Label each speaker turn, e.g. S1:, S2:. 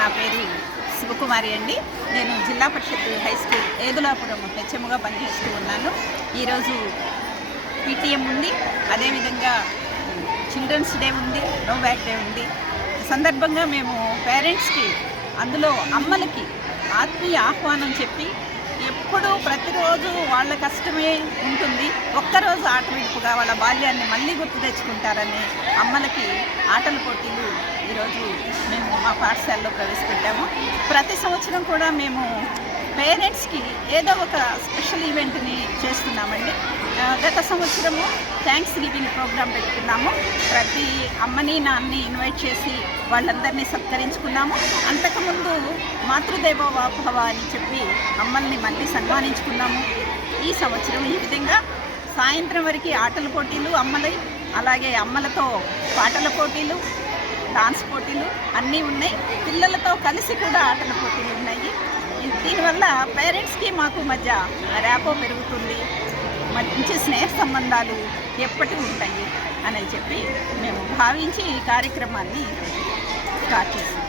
S1: నా పేరు శివకుమారి అండి. నేను జిల్లా పరిషత్ హై స్కూల్ ఏదులాపురం హెచ్ఎంగా పనిచేస్తూ ఉన్నాను. ఈరోజు పీటీఎం ఉంది. అదేవిధంగా చిల్డ్రన్స్ డే ఉంది నో బ్యాక్ డే ఉంది. సందర్భంగా మేము పేరెంట్స్కి అందులో అమ్మలకి ఆత్మీయ ఆహ్వానం చెప్పి ఎప్పుడూ ప్రతిరోజు వాళ్ళ కష్టమే ఉంటుంది. ఒక్కరోజు ఆట విడుపుగా వాళ్ళ బాల్యాన్ని మళ్ళీ గుర్తు తెచ్చుకుంటారని అమ్మలకి ఆటల పోటీలు ఈరోజు మేము మా పాఠశాలలో ప్రవేశపెట్టాము. ప్రతి సంవత్సరం కూడా మేము పేరెంట్స్కి ఏదో ఒక స్పెషల్ ఈవెంట్ని చేస్తున్నామండి. గత సంవత్సరము థ్యాంక్స్ గివింగ్ ప్రోగ్రాం పెట్టుకున్నాము. ప్రతి అమ్మని నాన్నని ఇన్వైట్ చేసి వాళ్ళందరినీ సత్కరించుకున్నాము. అంతకుముందు మాతృదేవోభవ అని చెప్పి అమ్మల్ని మళ్ళీ సన్మానించుకున్నాము. ఈ సంవత్సరం ఈ విధంగా సాయంత్రం వరకు ఆటల పోటీలు అమ్మలై అలాగే అమ్మలతో పాటల పోటీలు డాన్స్ పోటీలు అన్నీ ఉన్నాయి. పిల్లలతో కలిసి కూడా ఆటల పోటీలు ఉన్నాయి. వల్ల పేరెంట్స్కి మాకు మధ్య ర్యాపో పెరుగుతుంది. మంచి స్నేహ సంబంధాలు ఎప్పటికీ ఉంటాయి? అని చెప్పి మేము భావించి ఈ కార్యక్రమాన్ని స్టార్ట్ చేసాం